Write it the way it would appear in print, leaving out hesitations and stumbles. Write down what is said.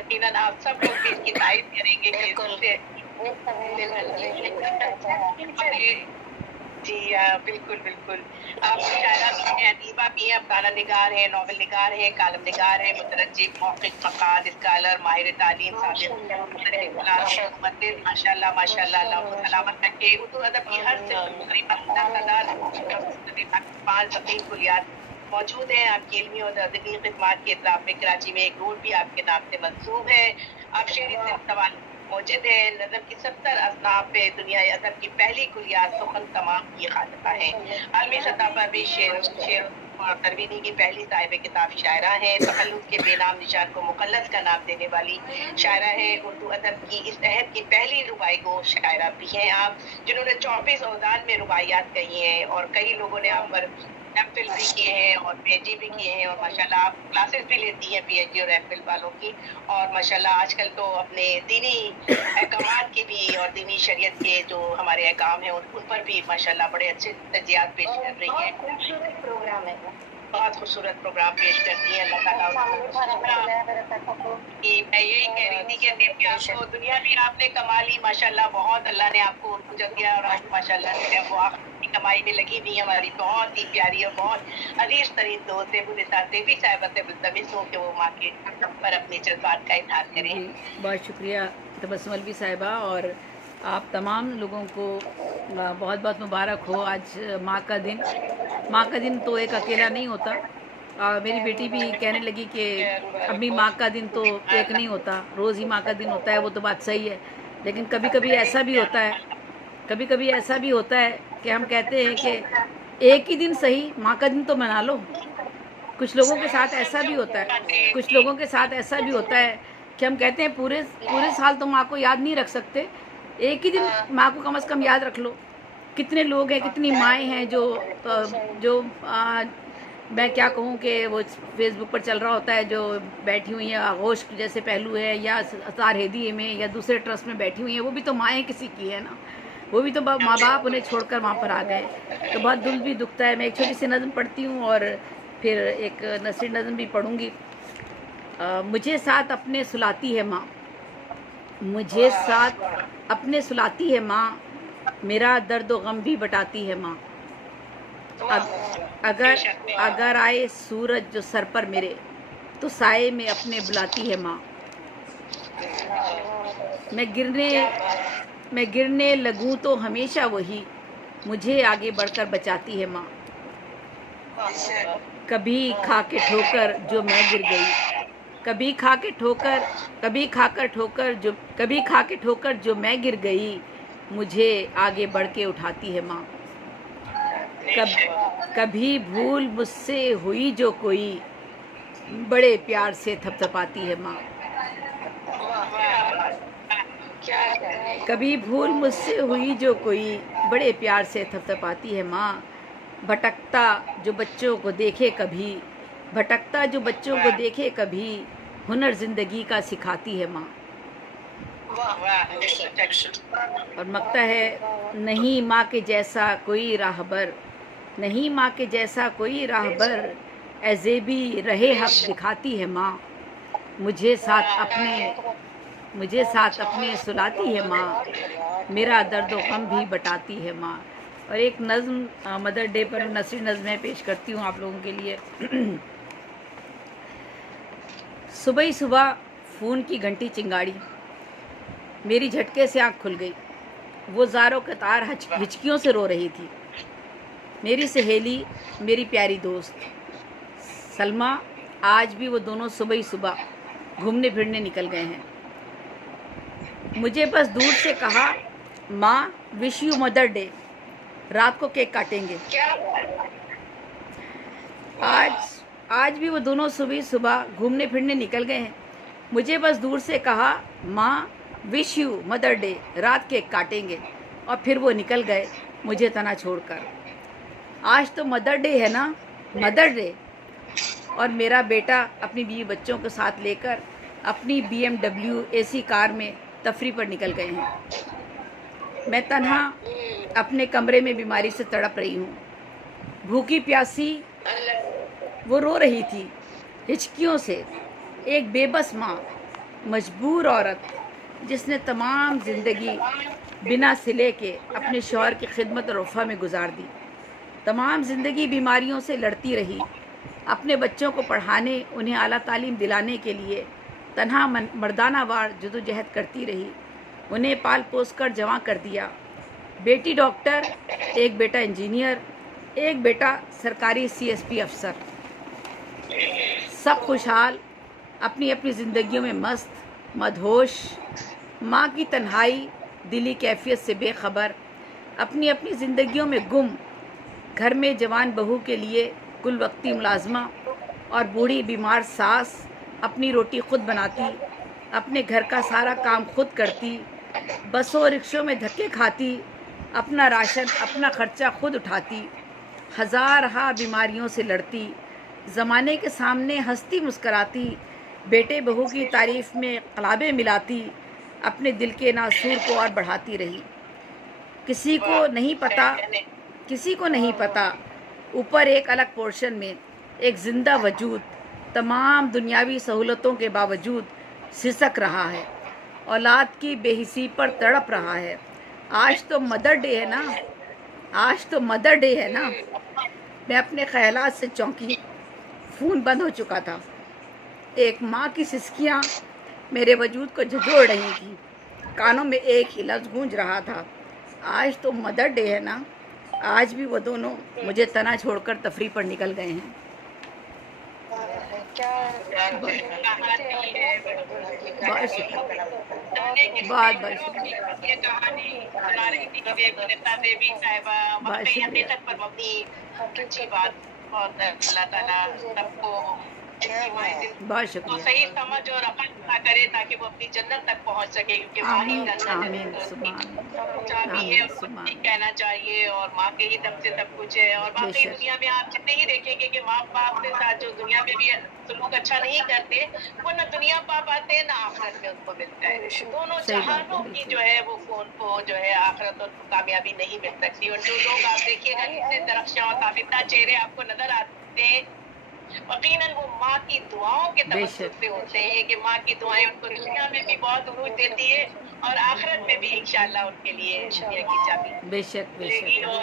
यकीनन आप सब लोग भी इसकी तारीफ करेंगे कि बिल्कुल। इससे जी बिल्कुल बिल्कुल। आप शायरा भी हैं, अदीबा भी हैं, अफ़साना निगार हैं, नॉवल निगार हैं, कालम निगार हैं, मुतरज्जिम, मौक़िफ़, नक़ाद, स्कॉलर, माहिर तालीम, साबिक़ मुहद्दिस, माशाअल्लाह माशाअल्लाह, अल्लाह आपको सलामत रखे। उर्दू अदब की हर सिल्सिले में तकरीबन 5 तक़रीब कुलियात मौजूद हैं। आपकी इल्मी और अदबी ख़िदमात के इतराफ़ में कराची में एक रोड भी आपके नाम से मंसूब है। आप शेर सवाल मौजूद है। नज़म की 70 असनाफ़ पे दुनिया अदब की पहली कुलियात सुख़न तमाम की खालिक़ा हैं। आलमी सतह पर भी शेर और तरवीनी की पहली साहिब किताब शायरा हैं। तख़ल्लुस के बेनाम निशान को मुक़ल्लस का नाम देने वाली शायरा है। उर्दू अदब की इस अहद की पहली रुबाई गो शायरा भी हैं आप, जिन्होंने 24 औज़ान में रुबाइयात कही हैं और कई लोगों ने आप पर एमफिल भी किए हैं और पीएचडी भी किए हैं, और माशाल्लाह आप क्लासेस भी लेती हैं पीएचडी और एमफिल वालों की। और माशाल्लाह आजकल तो अपने दीनी अहकामात के भी और दीनी शरीयत के जो हमारे अहकाम हैं उन पर भी माशाल्लाह बड़े अच्छे तजियात पेश कर रही हैं। खूबसूरत प्रोग्राम है। बहुत खूबसूरत प्रोग्राम पेश करती हैं। अल्लाह ताला कि मैं यही कह रही थी कि देख के आपको दुनिया भी आपने कमा ली माशाल्लाह, बहुत अल्लाह ने आपको कुछ दिया और आज माशाल्लाह से वो आपकी कमाई में लगी हुई हमारी बहुत ही प्यारी और बहुत अजीज तरीन दोस्त है मुझे भी साहिबा से मुल्तमिस हूँ कि वो माँ के पर अपने जज्बात का इजहार करें। जी बहुत शुक्रिया तबस्सुम अलवी साहिबा, और आप तमाम लोगों को बहुत बहुत मुबारक हो। आज माँ का दिन। माँ का दिन तो एक अकेला नहीं होता। मेरी बेटी भी कहने लगी कि अम्मी माँ का दिन तो एक नहीं होता, रोज़ ही माँ का दिन होता है। वो तो बात सही है, लेकिन कभी कभी ऐसा भी होता है, कभी कभी ऐसा भी होता है कि हम कहते हैं कि एक ही दिन सही माँ का दिन तो मना लो। कुछ लोगों के साथ ऐसा भी होता है, कुछ लोगों के साथ ऐसा भी होता है कि हम कहते हैं पूरे पूरे साल तो माँ को याद नहीं रख सकते, एक ही दिन माँ को कम से कम याद रख लो। कितने लोग हैं, कितनी माएँ हैं जो मैं क्या कहूँ कि वो फेसबुक पर चल रहा होता है, जो बैठी हुई हैं आगोश जैसे पहलू है या सारहेदी में या दूसरे ट्रस्ट में बैठी हुई हैं, वो भी तो माएँ किसी की है ना, वो भी तो माँ बाप उन्हें छोड़कर वहाँ पर आ गए, तो बहुत दिल भी दुखता है। मैं एक छोटी सी नज़म पढ़ती हूँ और फिर एक नसरी नज़म भी पढ़ूँगी। मुझे साथ अपने सुलाती है माँ, मुझे साथ अपने सुलाती है माँ, मेरा दर्द व गम भी बटाती है माँ। अगर आए सूरज जो सर पर मेरे, तो साए में अपने बुलाती है माँ। मैं गिरने लगूं तो हमेशा वही मुझे आगे बढ़कर बचाती है माँ। कभी खा के ठोकर जो मैं गिर गई, कभी खा के ठोकर जो मैं गिर गई, मुझे आगे बढ़ के उठाती है माँ। कभी भूल मुझसे हुई जो कोई, बड़े प्यार से थपथपाती है माँ। कभी भूल मुझसे हुई जो कोई, बड़े प्यार से थपथपाती है माँ। भटकता जो बच्चों को देखे कभी, हुनर जिंदगी का सिखाती है माँ। और मकता है, नहीं माँ के जैसा कोई राहबर, नहीं माँ के जैसा कोई राहबर, ऐज़ेबी रहे हक दिखाती है माँ। मुझे साथ अपने सुलाती है माँ, मेरा दर्द व गम भी बटाती है माँ। और एक नज़्म मदर डे पर नसरी नज़्में पेश करती हूँ आप लोगों के लिए। सुबह ही सुबह फ़ोन की घंटी चिंगाड़ी, मेरी झटके से आँख खुल गई। वो ज़ारो कतार हिचकियों से रो रही थी। मेरी सहेली, मेरी प्यारी दोस्त सलमा, आज भी वो दोनों सुबह ही सुबह घूमने फिरने निकल गए हैं। मुझे बस दूर से कहा, माँ विश यू मदर डे, रात को केक काटेंगे। आज भी वो दोनों सुबह ही सुबह घूमने फिरने निकल गए हैं। मुझे बस दूर से कहा, माँ विश यू मदर डे, रात केक काटेंगे, और फिर वो निकल गए मुझे तना छोड़कर। आज तो मदर डे है ना, मदर डे। और मेरा बेटा अपनी बीवी बच्चों के साथ लेकर अपनी BMW AC कार में तफरी पर निकल गए हैं। मैं तन्हा अपने कमरे में बीमारी से तड़प रही हूँ। भूखी प्यासी वो रो रही थी हिचकियों से, एक बेबस माँ مجبور عورت جس نے تمام زندگی بنا سلے کے اپنے شوہر کی خدمت اور وفا میں گزار دی، تمام زندگی بیماریوں سے لڑتی رہی، اپنے بچوں کو پڑھانے، انہیں اعلیٰ تعلیم دلانے کے لیے تنہا مردانہ وار جدوجہد کرتی رہی، انہیں پال پوس کر جواں کر دیا۔ بیٹی ڈاکٹر، ایک بیٹا انجینئر، ایک بیٹا سرکاری CSP افسر، سب خوشحال، اپنی اپنی زندگیوں میں مست، مدہوش، ماں کی تنہائی دلی کیفیت سے بے خبر، اپنی اپنی زندگیوں میں گم، گھر میں جوان بہو کے لیے کل وقتی ملازمہ اور بوڑھی بیمار ساس اپنی روٹی خود بناتی، اپنے گھر کا سارا کام خود کرتی، بسوں رکشوں میں دھکے کھاتی، اپنا راشن اپنا خرچہ خود اٹھاتی، ہزارہا بیماریوں سے لڑتی، زمانے کے سامنے ہنستی مسکراتی، بیٹے بہو کی تعریف میں قلابیں ملاتی، اپنے دل کے ناسور کو اور بڑھاتی رہی۔ کسی کو نہیں پتا اوپر ایک الگ پورشن میں ایک زندہ وجود تمام دنیاوی سہولتوں کے باوجود سسک رہا ہے، اولاد کی بے حسی پر تڑپ رہا ہے۔ آج تو مدر ڈے ہے نا، میں اپنے خیالات سے چونکی، فون بند ہو چکا تھا، ایک ماں کی سسکیاں میرے وجود کو جھنجھوڑ رہی تھیں، کانوں میں ایک ہی لفظ گونج رہا تھا، آج تو مدر ڈے ہے نا۔ آج بھی وہ دونوں مجھے تنا چھوڑ کر تفریح پر نکل گئے ہیں۔ بہت شکریہ، بہت شکریہ، یہ کہانی سنا رہی تھی گلزار دیوی صاحبہ، بہت واقعی شکریہ، حقیقت پر مبنی اچھی بات، بہت اللہ تعالیٰ سب کو بہت تو شکریہ۔ صحیح سمجھ اور عقل عطا کرے تاکہ وہ اپنی جنت تک پہنچ سکے، کیونکہ ماں ہی آمین جنت آمین ہے، ثم آمین، چابی ہے آمین اور ثم کچھ نہیں آمین، کہنا چاہیے، اور ماں کے ہی دم سے سب کچھ ہے۔ اور بے واقعی شک، دنیا میں آپ جتنے ہی دیکھیں گے کہ ماں باپ کے ساتھ جو دنیا میں بھی سلوک اچھا نہیں کرتے، وہ نہ دنیا پا پاتے ہیں نہ آخرت میں ان کو ملتا ہے۔ دونوں صحیح بات ہے، جہانوں کی بالکل، جو ہے وہ کو جو ہے آخرت اور کامیابی نہیں مل سکتی۔ اور جو لوگ آپ دیکھیے گا جتنے درخشاں اور تابندہ چہرے آپ کو نظر آتے ہیں، یقیناً وہ ماں کی دعاؤں کے بے توسط شک، سے ہوتے ہیں کہ ماں کی دعائیں ان کو دنیا میں بھی بہت عروج دیتی ہے اور آخرت میں بھی انشاءاللہ ان کے لیے دنیا کی چابی بے شک، بے ملے شک۔ گی۔ اور